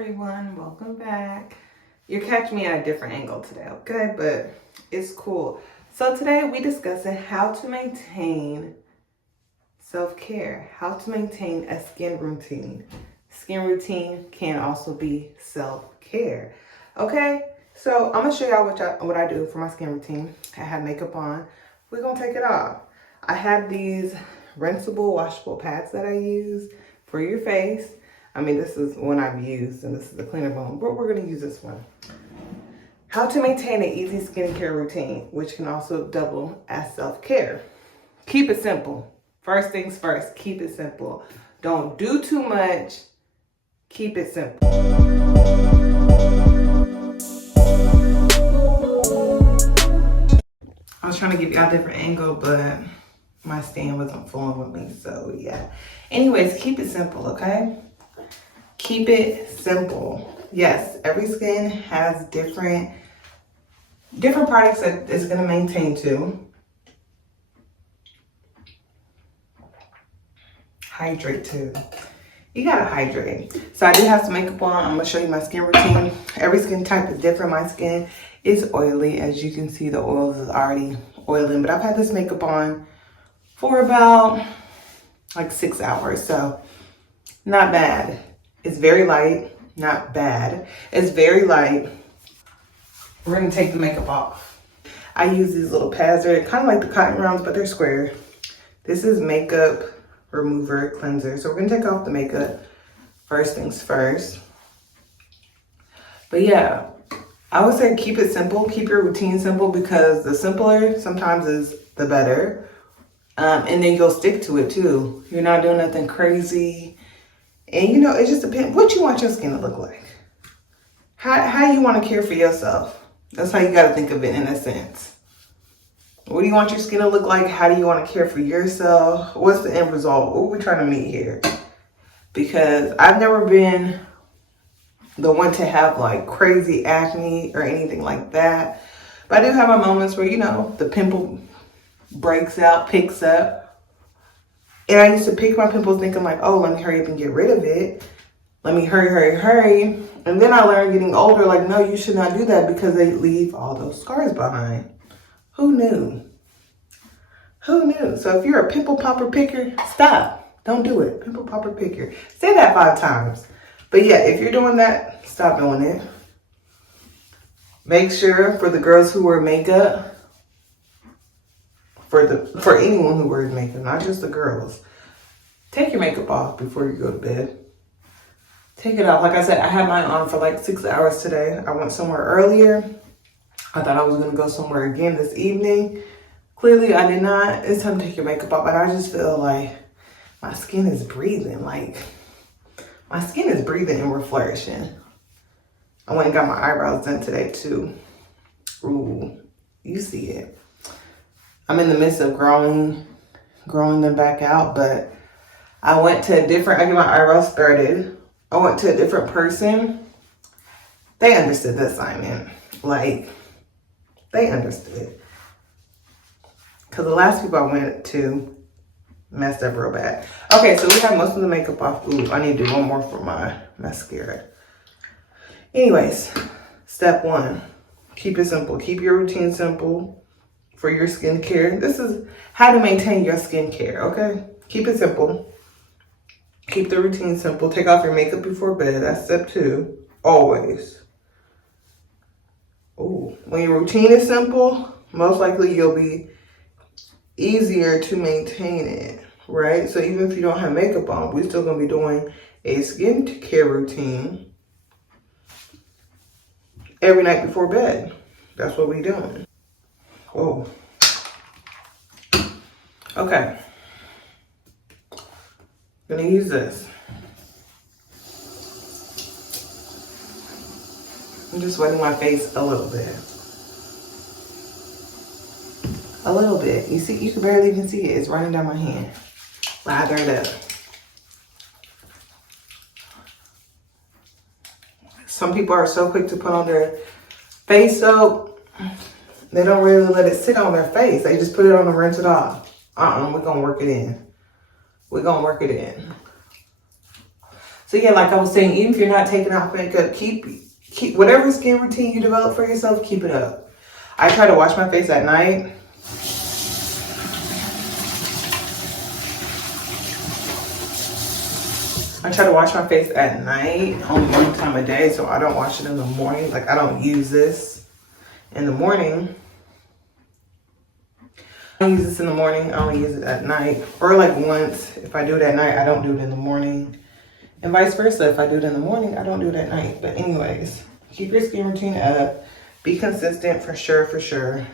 everyone, welcome back. You're catching me at a different angle today, okay? But it's cool. So today we discussing how to maintain self-care, how to maintain a skin routine. Skin routine can also be self-care, okay? So I'm gonna show y'all what I do for my skin routine. I have makeup on. We're gonna take it off. I have these rinsable, washable pads that I use for your face. I mean, this is one I've used, and this is the cleaner one, but we're gonna use this one. How to maintain an easy skincare routine, which can also double as self-care. Keep it simple. First things first, keep it simple. Don't do too much, keep it simple. I was trying to give y'all a different angle, but my stand wasn't fooling with me, so yeah. Anyways, keep it simple, okay? Keep it simple. Yes, every skin has different products that it's gonna maintain to. Hydrate too. You gotta hydrate. So I do have some makeup on. I'm gonna show you my skin routine. Every skin type is different. My skin is oily. As you can see, the oils is already oiling, but I've had this makeup on for about like 6 hours, so not bad. It's very light, not bad. It's very light. We're gonna take the makeup off. I use these little pads. They're kind of like the cotton rounds, but they're square. This is makeup remover cleanser. So we're gonna take off the makeup first things first. But yeah, I would say keep it simple. Keep your routine simple, because the simpler sometimes is the better. And then you'll stick to it too. You're not doing nothing crazy. And you know, it just depends what you want your skin to look like. How you want to care for yourself. That's how you got to think of it in a sense. What do you want your skin to look like? How do you want to care for yourself? What's the end result? What are we trying to meet here? Because I've never been the one to have like crazy acne or anything like that. But I do have my moments where, you know, the pimple breaks out, picks up. And I used to pick my pimples thinking like, oh, let me hurry up and get rid of it. Let me hurry. And then I learned getting older, like, no, you should not do that, because they leave all those scars behind. Who knew? Who knew? So if you're a pimple popper picker, stop. Don't do it. Pimple popper picker. Say that 5 times. But yeah, if you're doing that, stop doing it. Make sure, for the girls who wear makeup, for anyone who wears makeup, not just the girls, take your makeup off before you go to bed. Take it off. Like I said, I had mine on for like 6 hours today. I went somewhere earlier. I thought I was going to go somewhere again this evening. Clearly, I did not. It's time to take your makeup off. And I just feel like my skin is breathing. Like, my skin is breathing and we're flourishing. I went and got my eyebrows done today too. Ooh, you see it. I'm in the midst of growing them back out, but I went to I get my eyebrows started. I went to a different person. They understood the assignment. Like, they understood. Because the last people I went to messed up real bad. Okay, so we have most of the makeup off. Ooh, I need to do one more for my mascara. Anyways, step 1, keep it simple. Keep your routine simple for your skincare. This is how to maintain your skincare, okay? Keep it simple. Keep the routine simple. Take off your makeup before bed. That's step 2, always. Ooh, when your routine is simple, most likely you'll be easier to maintain it, right? So even if you don't have makeup on, we're still gonna be doing a skincare routine every night before bed. That's what we're doing. Oh. Okay. I'm gonna use this. I'm just wetting my face a little bit. A little bit. You see, you can barely even see it. It's running down my hand. Lather it up. Some people are so quick to put on their face soap. They don't really let it sit on their face. They just put it on and rinse it off. We're gonna work it in. We're gonna work it in. So yeah, like I was saying, even if you're not taking off makeup, keep whatever skin routine you develop for yourself, keep it up. I try to wash my face at night. I try to wash my face at night, only one time a day, so I don't wash it in the morning. Like, I don't use this in the morning. I don't use this in the morning, I only use it at night. Or like once, if I do it at night, I don't do it in the morning. And vice versa, if I do it in the morning, I don't do it at night. But anyways, keep your skin routine up. Be consistent for sure, for sure.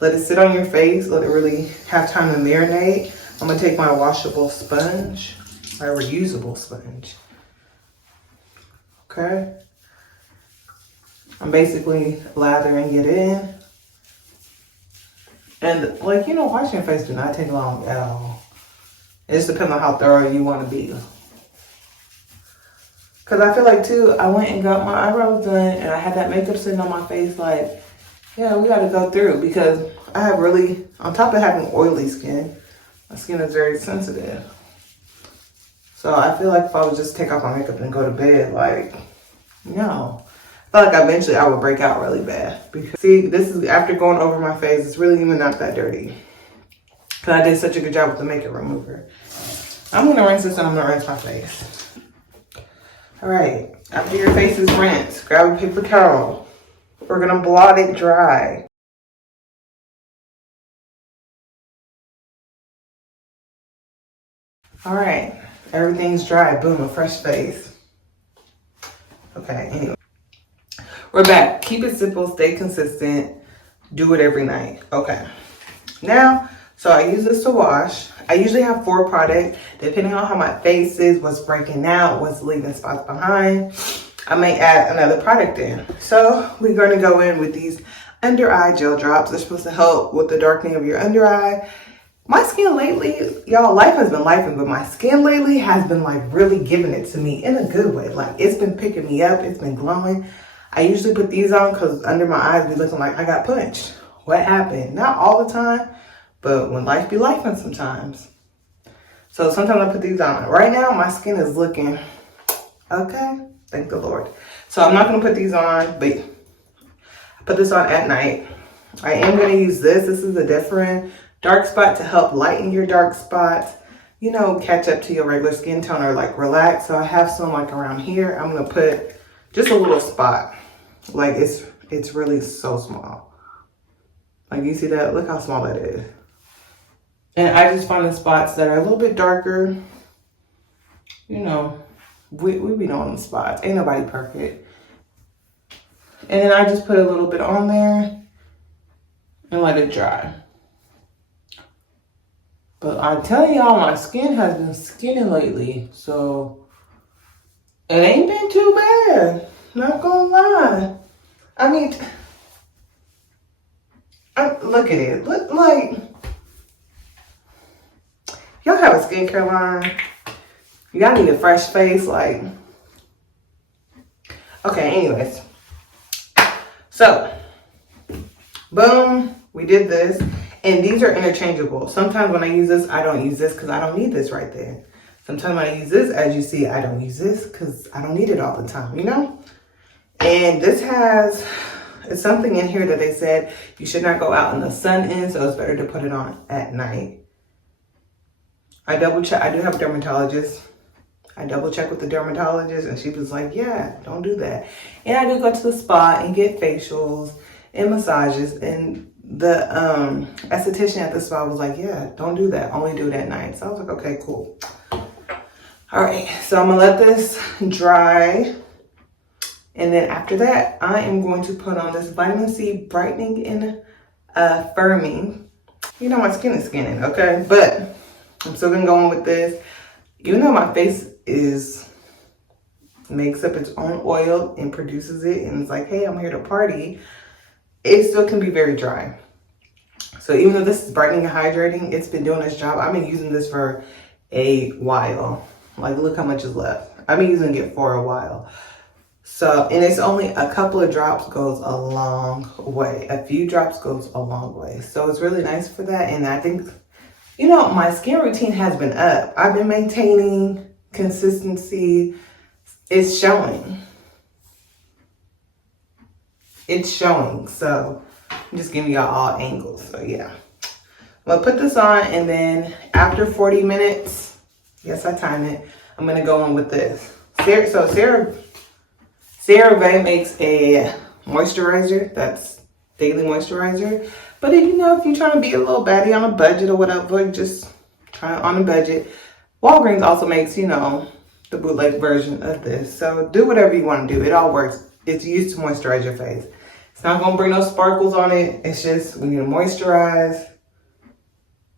Let it sit on your face, let it really have time to marinate. I'm gonna take my washable sponge, my reusable sponge. Okay. I'm basically lathering it in. And like, you know, washing your face do not take long at all. It just depends on how thorough you want to be. Because I feel like too, I went and got my eyebrows done and I had that makeup sitting on my face like, yeah, we got to go through. Because I have really, on top of having oily skin, my skin is very sensitive. So I feel like if I would just take off my makeup and go to bed, like, no. I feel like eventually I would break out really bad. Because, see, this is after going over my face. It's really even not that dirty. Because I did such a good job with the makeup remover. I'm going to rinse this and I'm going to rinse my face. All right. After your face is rinsed, grab a paper towel. We're going to blot it dry. All right. Everything's dry. Boom, a fresh face. Okay, anyway. We're back. Keep it simple, stay consistent, do it every night. Okay. Now, so I use this to wash. I usually have 4 products, depending on how my face is, what's breaking out, what's leaving spots behind. I may add another product in. So we're going to go in with these under eye gel drops. They're supposed to help with the darkening of your under eye. My skin lately, y'all, life has been lifing, but my skin lately has been like really giving it to me in a good way. Like it's been picking me up, it's been glowing. I usually put these on because under my eyes be looking like I got punched. What happened? Not all the time, but when life be lifing sometimes. So sometimes I put these on. Right now, my skin is looking okay. Thank the Lord. So I'm not going to put these on, but I put this on at night. I am going to use this. This is a different dark spot to help lighten your dark spots. You know, catch up to your regular skin tone or like relax. So I have some like around here. I'm going to put just a little spot. Like it's really so small. Like you see that? Look how small that is. And I just find the spots that are a little bit darker. You know, we be knowing the spots. Ain't nobody perfect. And then I just put a little bit on there and let it dry. But I'm telling y'all, my skin has been skinning lately. So it ain't been too bad. Not gonna lie. I mean, look at it. Look like y'all have a skincare line. Y'all need a fresh face. Like, okay, anyways. So, boom, we did this. And these are interchangeable. Sometimes when I use this, I don't use this because I don't need this right there. Sometimes when I use this, as you see, I don't use this because I don't need it all the time, you know? And this has, it's something in here that they said you should not go out in the sun in, so it's better to put it on at night. I double check, I do have a dermatologist. I double check with the dermatologist and she was like, yeah, don't do that. And I do go to the spa and get facials and massages, and the esthetician at the spa was like, yeah, don't do that, only do it at night. So I was like, okay, cool. All right, so I'm gonna let this dry. And then after that, I am going to put on this vitamin C brightening and firming. You know, my skin is skinning, okay? But I'm still gonna go on with this. Even though my face makes up its own oil and produces it, and it's like, hey, I'm here to party, it still can be very dry. So even though this is brightening and hydrating, it's been doing its job. I've been using this for a while. Like, look how much is left. I've been using it for a while. So, and it's only a couple of drops goes a long way. A few drops goes a long way. So it's really nice for that. And I think, you know, my skin routine has been up. I've been maintaining consistency is showing. It's showing. So I'm just giving y'all all angles. So yeah. I'm gonna put this on, and then after 40 minutes, yes, I time it, I'm gonna go in with this. CeraVe makes a moisturizer, that's daily moisturizer. But if you're trying to be a little baddie on a budget or whatever, just try it on a budget. Walgreens also makes, the bootleg version of this. So do whatever you want to do. It all works. It's used to moisturize your face. It's not going to bring no sparkles on it. It's just we need to moisturize.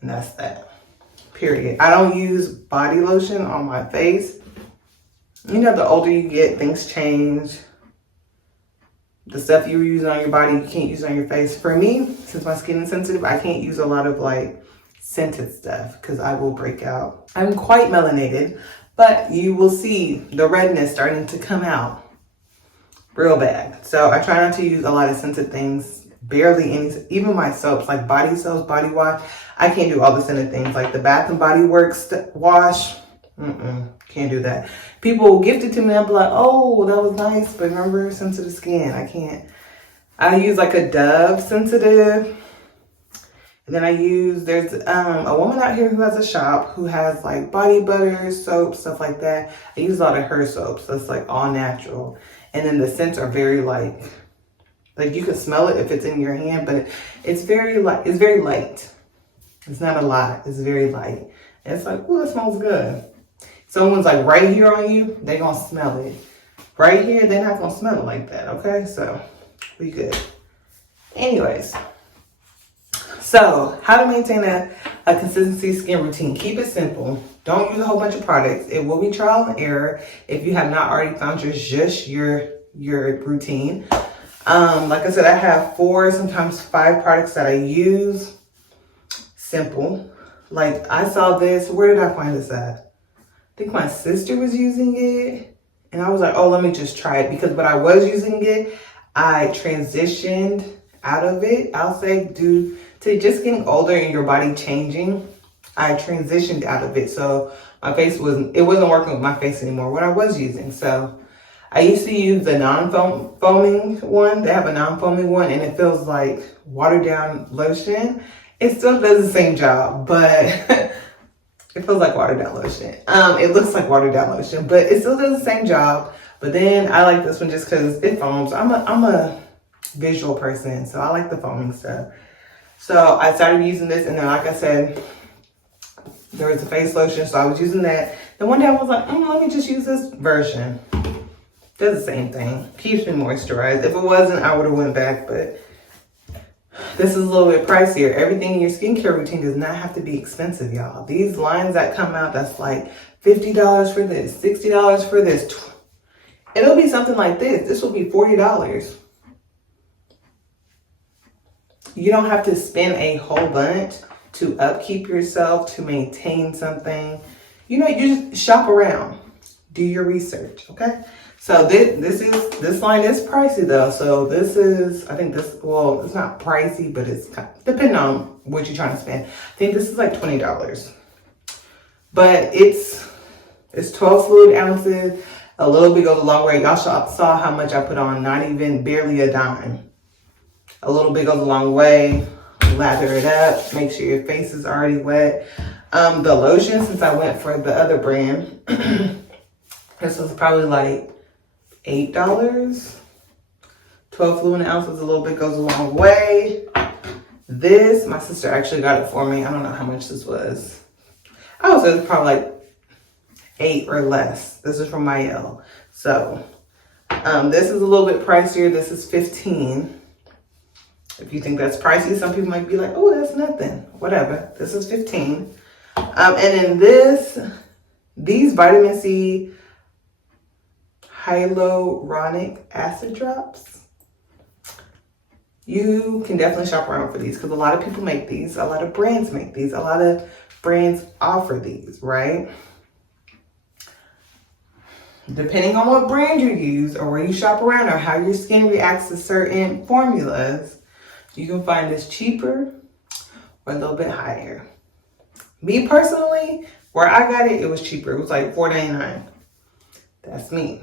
And that's that. Period. I don't use body lotion on my face. The older you get, things change. The stuff you were using on your body, you can't use on your face. For me, since my skin is sensitive, I can't use a lot of scented stuff because I will break out. I'm quite melanated, but you will see the redness starting to come out real bad. So I try not to use a lot of scented things, barely any, even my soaps, like body soaps, body wash. I can't do all the scented things, like the Bath and Body Works wash. Can't do that. People will gift it to me and I'll be like, oh, that was nice, but remember, sensitive skin, I can't. I use like a Dove sensitive. And then there's a woman out here who has a shop who has like body butter, soap, stuff like that. I use a lot of her soaps. That's like all natural. And then the scents are very like you can smell it if it's in your hand, but it's very light. It's very light. It's not a lot. It's very light. And it's like, oh, it smells good. Someone's like right here on you, they're going to smell it. Right here, they're not going to smell it like that, okay? So, we good. Anyways, so how to maintain a consistency skin routine. Keep it simple. Don't use a whole bunch of products. It will be trial and error if you have not already found your routine. Like I said, I have 4, sometimes 5 products that I use. Simple. Like I saw this. Where did I find this at? I think my sister was using it. And I was like, oh, let me just try it. Because when I was using it, I transitioned out of it. I'll say due to just getting older and your body changing, I transitioned out of it. So my face wasn't working with my face anymore, what I was using. So I used to use the non-foaming one. They have a non-foaming one and it feels like watered down lotion. It still does the same job, but it feels like watered down lotion. It looks like watered down lotion, but it still does the same job. But then I like this one just because it foams. I'm a visual person, so I like the foaming stuff. So I started using this, and then like I said, there was a face lotion, so I was using that. Then one day I was like, let me just use this version. Does the same thing. Keeps me moisturized. If it wasn't, I would have went back, but this is a little bit pricier. Everything in your skincare routine does not have to be expensive, y'all. These lines that come out, that's like $50 for this, $60 for this. It'll be something like this. This will be $40. You don't have to spend a whole bunch to upkeep yourself, to maintain something. You just shop around. Do your research, okay? So this line is pricey though. So this is, I think this, well, it's not pricey, but it's depending on what you're trying to spend. I think this is like $20. But it's 12 fluid ounces. A little bit goes a long way. Y'all saw how much I put on, not even barely a dime. A little bit goes a long way. Lather it up. Make sure your face is already wet. The lotion, since I went for the other brand, this was probably like $8. 12 fluid ounces, a little bit goes a long way. This, my sister actually got it for me. I don't know how much this was. I would say it's probably like $8 or less. This is from Mael. So this is a little bit pricier. This is $15. If you think that's pricey, some people might be like, oh, that's nothing. Whatever. This is $15. And then these vitamin C hyaluronic acid drops, you can definitely shop around for these because a lot of people make these. A lot of brands make these. A lot of brands offer these, right? Depending on what brand you use or where you shop around or how your skin reacts to certain formulas, you can find this cheaper or a little bit higher. Me personally, Where I got it, it was cheaper. It was like $4.99. That's me.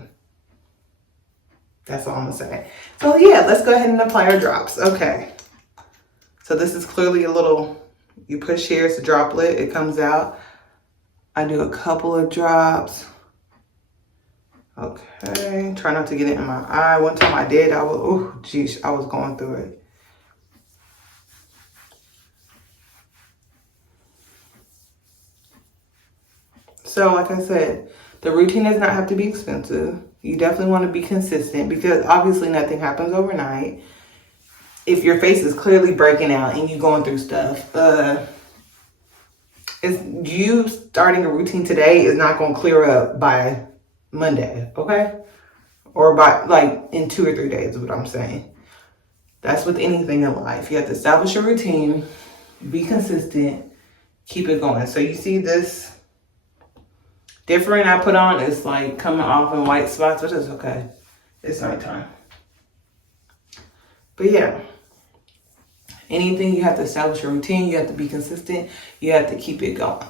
That's all I'm gonna say. So yeah, let's go ahead and apply our drops. Okay. So this is clearly a little, you push here, it's a droplet, it comes out. I do a couple of drops. Okay, try not to get it in my eye. One time I did, I was going through it. So like I said, the routine does not have to be expensive. You definitely want to be consistent because obviously nothing happens overnight. If your face is clearly breaking out and you're going through stuff, you starting a routine today is not going to clear up by Monday, okay? Or by like in 2 or 3 days is what I'm saying. That's with anything in life. You have to establish a routine, be consistent, keep it going. So you see this different I put on, it's like coming off in white spots, but it's okay. It's nighttime. But yeah, anything you have to establish a routine, you have to be consistent, you have to keep it going.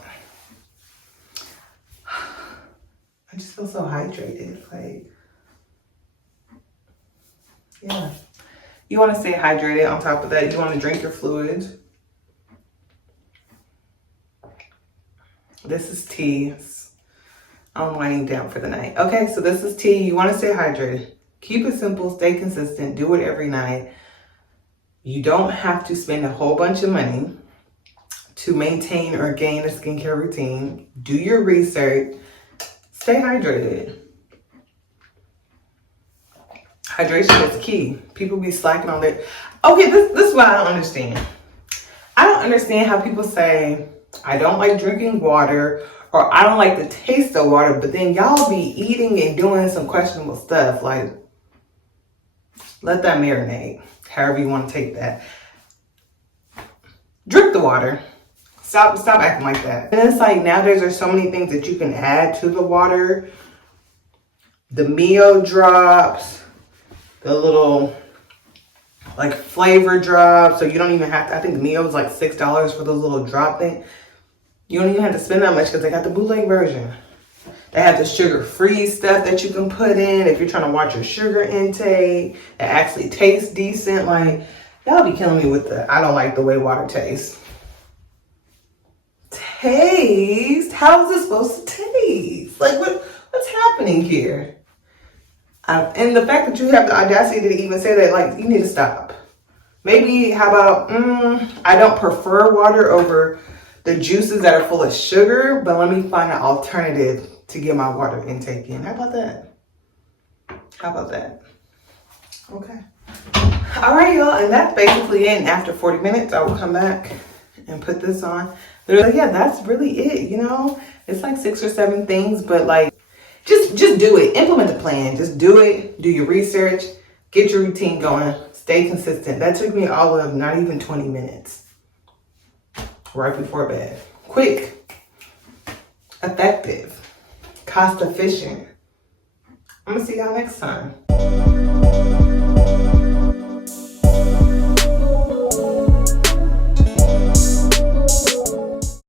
I just feel so hydrated, like, yeah. You want to stay hydrated. On top of that, you want to drink your fluids. This is tea. I'm winding down for the night. Okay, so this is tea. You want to stay hydrated. Keep it simple, stay consistent, do it every night. You don't have to spend a whole bunch of money to maintain or gain a skincare routine. Do your research. Stay hydrated. Hydration is key. People be slacking on that. Okay, this is what I don't understand. I don't understand how people say, I don't like drinking water, or I don't like the taste of water, but then y'all be eating and doing some questionable stuff. Like, let that marinate, however you want to take that. Drink the water. Stop acting like that. And it's like nowadays there's so many things that you can add to the water. The Mio drops, the little like flavor drops. So you don't even have to, I think Mio is like $6 for those little drop thing. You don't even have to spend that much because they got the bootleg version. They have the sugar-free stuff that you can put in if you're trying to watch your sugar intake. It actually tastes decent. Like, y'all be killing me with the, I don't like the way water tastes. Taste? How is it supposed to taste? Like, what's happening here? And the fact that you have the audacity to even say that, like, you need to stop. Maybe, how about, I don't prefer water over the juices that are full of sugar, but let me find an alternative to get my water intake in. How about that? How about that? Okay. All right, y'all, and that's basically it. And after 40 minutes, I will come back and put this on. But yeah, that's really it, you know? It's like 6 or 7 things, but like, just do it. Implement the plan. Just do it. Do your research. Get your routine going. Stay consistent. That took me all of not even 20 minutes. Right before bed. Quick, effective, cost efficient. I'm gonna see y'all next time.